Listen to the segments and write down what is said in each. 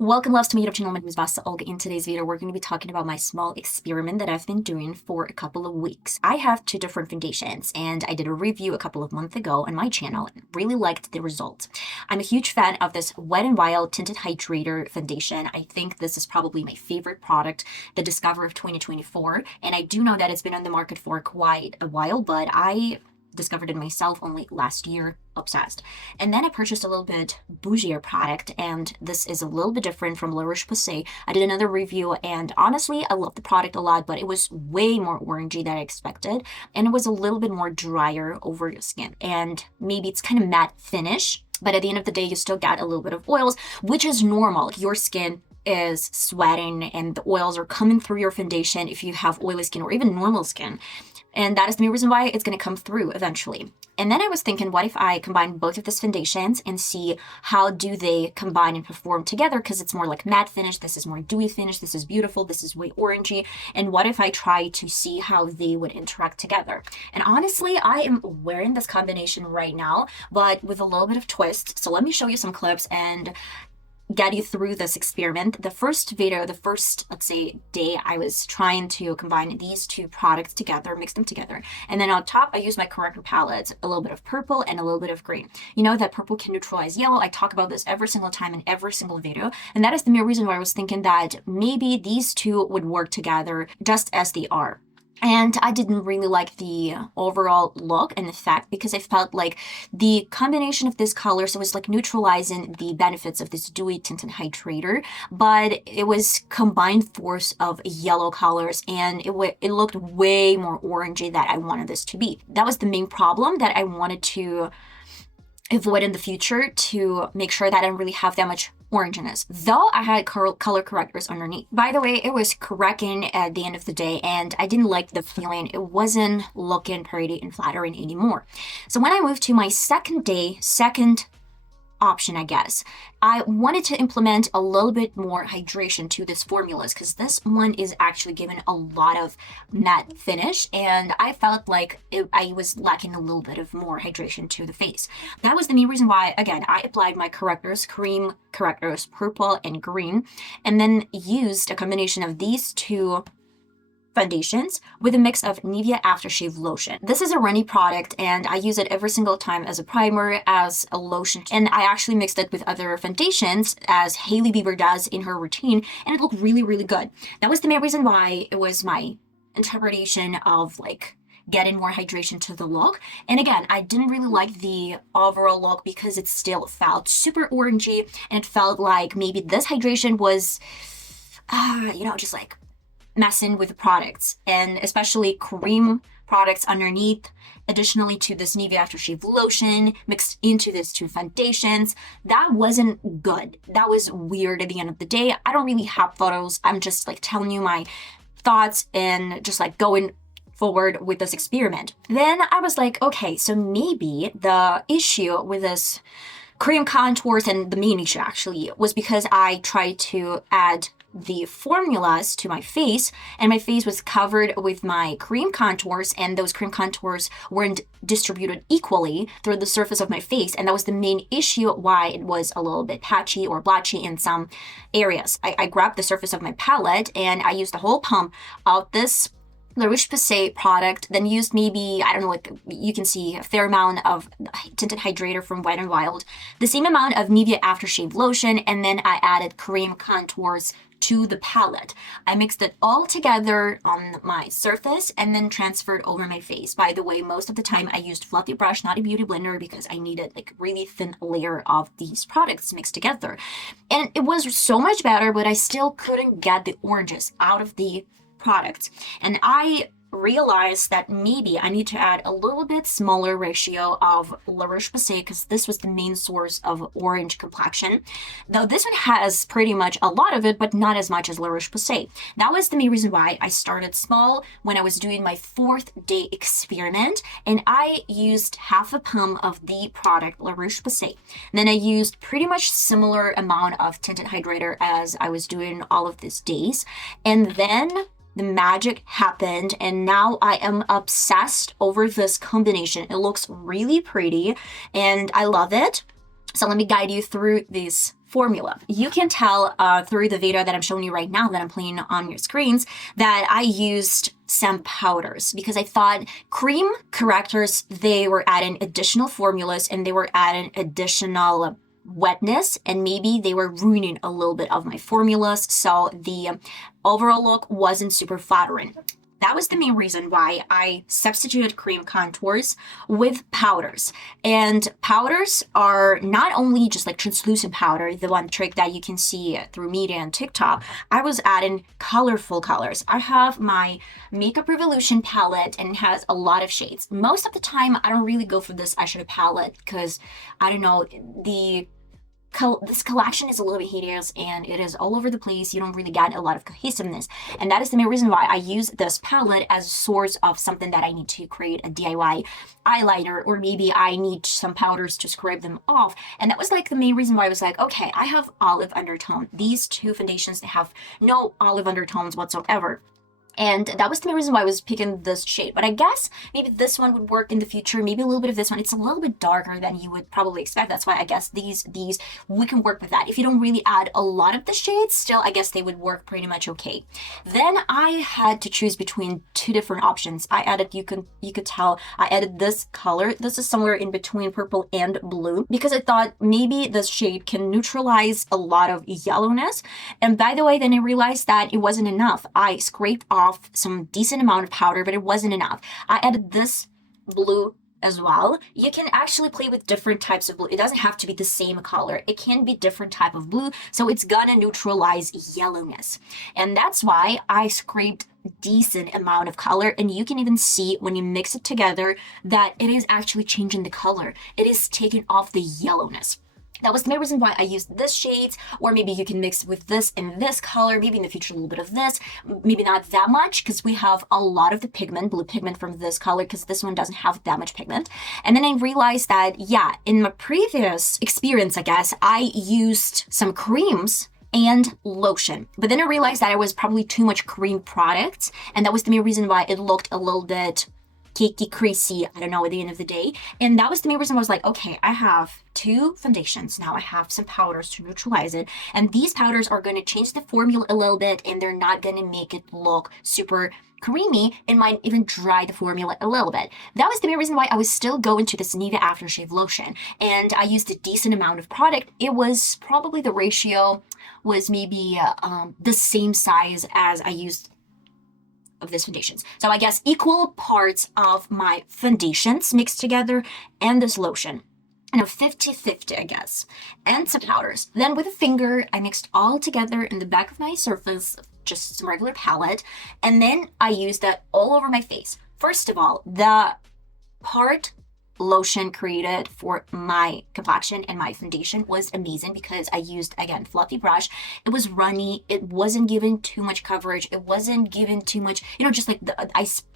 Welcome loves to my YouTube channel. My name is VassaOlga. In today's video, we're going to be talking about my small experiment that I've been doing for a couple of weeks. I have two different foundations and I did a review a couple of months ago on my channel and really liked the result. I'm a huge fan of this Wet n Wild Tinted Hydrator foundation. I think this is probably my favorite product, the discovery of 2024. And I do know that it's been on the market for quite a while, but I discovered it myself only last year. Obsessed. And then I purchased a little bit bougier product, and this is a little bit different from roche-posay. I did another review, and honestly, I love the product a lot, but it was way more orangey than I expected, and it was a little bit more drier over your skin. And maybe it's kind of matte finish, but at the end of the day, you still get a little bit of oils, which is normal. Your skin is sweating and the oils are coming through your foundation if you have oily skin or even normal skin. And that is the main reason why it's going to come through eventually. And then I was thinking, what if I combine both of these foundations and see how do they combine and perform together? Because it's more like matte finish, this is more dewy finish, this is beautiful, this is way orangey. And what if I try to see how they would interact together? And honestly, I am wearing this combination right now, but with a little bit of twist. So let me show you some clips and get you through this experiment. The first video, the first, let's say, day, I was trying to combine these two products together, mix them together. And then on top, I use my corrector palette, a little bit of purple and a little bit of green. You know that purple can neutralize yellow. I talk about this every single time in every single video. And that is the main reason why I was thinking that maybe these two would work together just as they are. And I didn't really like the overall look and effect because I felt like the combination of these colors, it was like neutralizing the benefits of this dewy tinted hydrator, but it was combined force of yellow colors and it looked way more orangey than I wanted this to be. That was the main problem that I wanted to avoid in the future, to make sure that I don't really have that much oranginess, though I had color correctors underneath. By the way, it was correcting at the end of the day and I didn't like the feeling. It wasn't looking pretty and flattering anymore. So when I moved to my second day, second option, I guess, I wanted to implement a little bit more hydration to this formulas because this one is actually given a lot of matte finish and I felt like I was lacking a little bit of more hydration to the face. That was the main reason why, again, I applied my correctors, cream correctors, purple and green, and then used a combination of these two foundations with a mix of Nivea aftershave lotion. This is a runny product and I use it every single time as a primer, as a lotion, and I actually mixed it with other foundations as Hailey Bieber does in her routine, and it looked really, really good. That was the main reason why it was my interpretation of like getting more hydration to the look. And again, I didn't really like the overall look because it still felt super orangey and it felt like maybe this hydration was, just like messing with the products, and especially cream products underneath, additionally to this Nivea aftershave lotion mixed into these two foundations. That wasn't good. That was weird at the end of the day. I don't really have photos. I'm just like telling you my thoughts and just like going forward with this experiment. Then I was like, okay, so maybe the issue with this cream contours, and the main issue actually, was because I tried to add the formulas to my face and my face was covered with my cream contours and those cream contours weren't distributed equally through the surface of my face, and that was the main issue why it was a little bit patchy or blotchy in some areas. I grabbed the surface of my palette and I used the whole pump of this roche-posay product, then used maybe, I don't know, like you can see a fair amount of tinted hydrator from Wet n Wild, the same amount of Nivea aftershave lotion, and then I added cream contours to the palette. I mixed it all together on my surface and then transferred over my face. By the way, most of the time I used fluffy brush, not a beauty blender, because I needed like really thin layer of these products mixed together. And it was so much better, but I still couldn't get the oranges out of the product. And I realized that maybe I need to add a little bit smaller ratio of La Roche-Posay because this was the main source of orange complexion. Though this one has pretty much a lot of it, but not as much as La Roche-Posay. That was the main reason why I started small when I was doing my 4th day experiment, and I used half a pump of the product La Roche-Posay. Then I used pretty much similar amount of tinted hydrator as I was doing all of these days, and then the magic happened and now I am obsessed over this combination. It looks really pretty and I love it. So let me guide you through these formula. You can tell through the video that I'm showing you right now that I'm playing on your screens that I used some powders because I thought cream correctors, they were adding additional formulas and they were adding additional wetness, and maybe they were ruining a little bit of my formulas, so the overall look wasn't super flattering. That was the main reason why I substituted cream contours with powders. And powders are not only just like translucent powder, the one trick that you can see through media and TikTok. I was adding colorful colors. I have my Makeup Revolution palette and it has a lot of shades. Most of the time, I don't really go for this eyeshadow palette because, I don't know, this collection is a little bit hideous and it is all over the place. You don't really get a lot of cohesiveness. And that is the main reason why I use this palette as a source of something that I need to create a DIY eyeliner, or maybe I need some powders to scrape them off. And that was like the main reason why I was like, okay, I have olive undertone. These two foundations, they have no olive undertones whatsoever. And that was the main reason why I was picking this shade. But I guess maybe this one would work in the future. Maybe a little bit of this one. It's a little bit darker than you would probably expect. That's why I guess these we can work with that. If you don't really add a lot of the shades, still I guess they would work pretty much okay. Then I had to choose between two different options. I added, you could tell, I added this color. This is somewhere in between purple and blue because I thought maybe this shade can neutralize a lot of yellowness. And by the way, then I realized that it wasn't enough. I scraped off some decent amount of powder, but it wasn't enough. I added this blue as well. You can actually play with different types of blue. It doesn't have to be the same color. It can be different type of blue, so it's gonna neutralize yellowness. And that's why I scraped decent amount of color, and you can even see when you mix it together that it is actually changing the color. It is taking off the yellowness. That was the main reason why I used this shades, or maybe you can mix with this and this color, maybe in the future a little bit of this, maybe not that much because we have a lot of the pigment, blue pigment from this color because this one doesn't have that much pigment. And then I realized that, yeah, in my previous experience, I guess, I used some creams and lotion. But then I realized that it was probably too much cream products, and that was the main reason why it looked a little bit cakey, creasy, I don't know, at the end of the day. And that was the main reason I was like, okay, I have two foundations. Now I have some powders to neutralize it. And these powders are going to change the formula a little bit, and they're not going to make it look super creamy. It might even dry the formula a little bit. That was the main reason why I was still going to this Nivea aftershave lotion. And I used a decent amount of product. It was probably, the ratio was maybe the same size as I used of this foundations. So I guess equal parts of my foundations mixed together and this lotion. 50-50, I guess. And some powders. Then with a finger, I mixed all together in the back of my surface, just some regular palette. And then I used that all over my face. First of all, the part lotion created for my complexion and my foundation was amazing because I used, again, fluffy brush. It was runny. It wasn't giving too much coverage. It wasn't giving too much, just like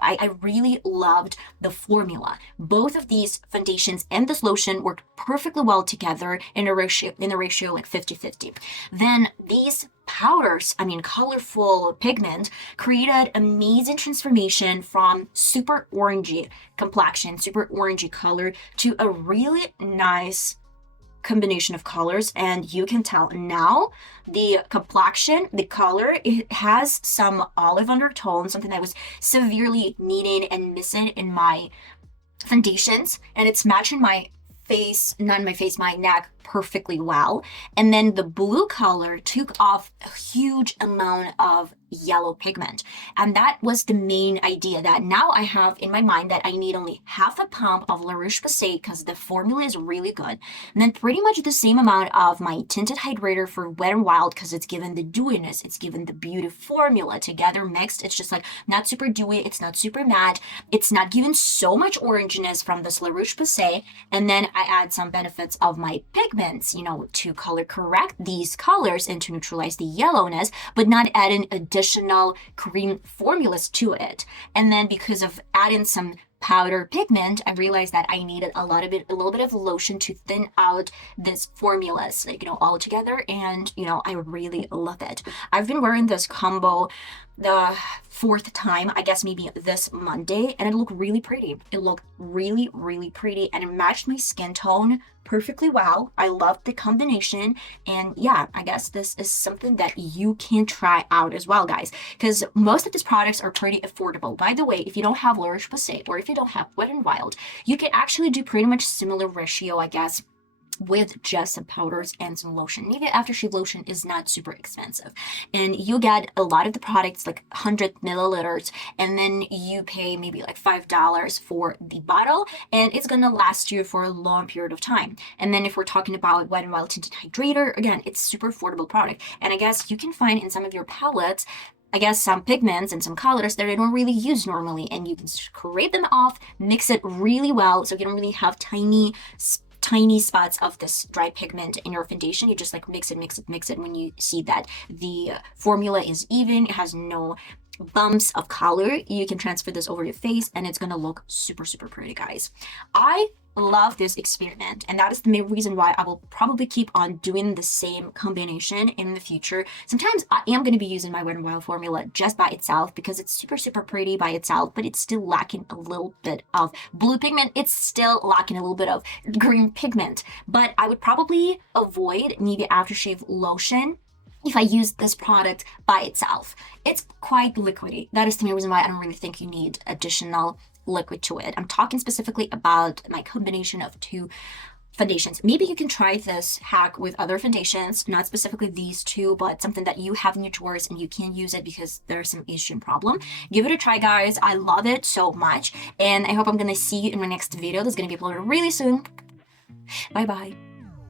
I really loved the formula. Both of these foundations and this lotion worked perfectly well together in a ratio like 50-50. Then these powders, colorful pigment, created amazing transformation from super orangey complexion, super orangey color to a really nice combination of colors. And you can tell now the complexion, the color, it has some olive undertone, something that was severely needing and missing in my foundations, and it's matching my face, not my face, my neck perfectly well. And then the blue color took off a huge amount of yellow pigment. And that was the main idea, that now I have in my mind that I need only half a pump of La Roche-Posay because the formula is really good. And then pretty much the same amount of my tinted hydrator for Wet n Wild because it's given the dewiness, it's given the beauty formula together mixed. It's just like not super dewy, it's not super matte, it's not giving so much orangeness from this La Roche-Posay. And then I add some benefits of my pigments, to color correct these colors and to neutralize the yellowness, but not adding additional cream formulas to it. And then because of adding some powder pigment, I realized that I needed a little bit of lotion to thin out this formulas, all together. And, I really love it. I've been wearing this combo the fourth time, I guess maybe this Monday, and it looked really pretty. It looked really, really pretty, and it matched my skin tone perfectly well. I love the combination. And yeah, I guess this is something that you can try out as well, guys, because most of these products are pretty affordable. By the way, if you don't have La Roche-Posay or if you don't have Wet n Wild, you can actually do pretty much similar ratio, I guess, with just some powders and some lotion. Nivea aftershave lotion is not super expensive, and you get a lot of the products, like 100 milliliters, and then you pay maybe like $5 for the bottle, and it's gonna last you for a long period of time. And then if we're talking about Wet n Wild tinted hydrator, again, it's super affordable product, and I guess you can find in some of your palettes, I guess, some pigments and some colors that I don't really use normally, and you can scrape them off, mix it really well so you don't really have tiny spots of this dry pigment in your foundation. You just like mix it. When you see that the formula is even, it has no bumps of color, you can transfer this over your face and it's gonna look super, super pretty, guys. I love this experiment, and that is the main reason why I will probably keep on doing the same combination in the future. Sometimes I am going to be using my Wet n Wild formula just by itself because it's super, super pretty by itself, but it's still lacking a little bit of blue pigment. It's still lacking a little bit of green pigment, but I would probably avoid Nivea aftershave lotion if I use this product by itself. It's quite liquidy. That is the main reason why I don't really think you need additional liquid to it. I'm talking specifically about my combination of two foundations. Maybe you can try this hack with other foundations, not specifically these two, but something that you have in your drawers and you can use it because there's some Asian problem. Give it a try, guys. I love it so much, and I hope I'm gonna see you in my next video that's gonna be uploaded really soon. Bye bye.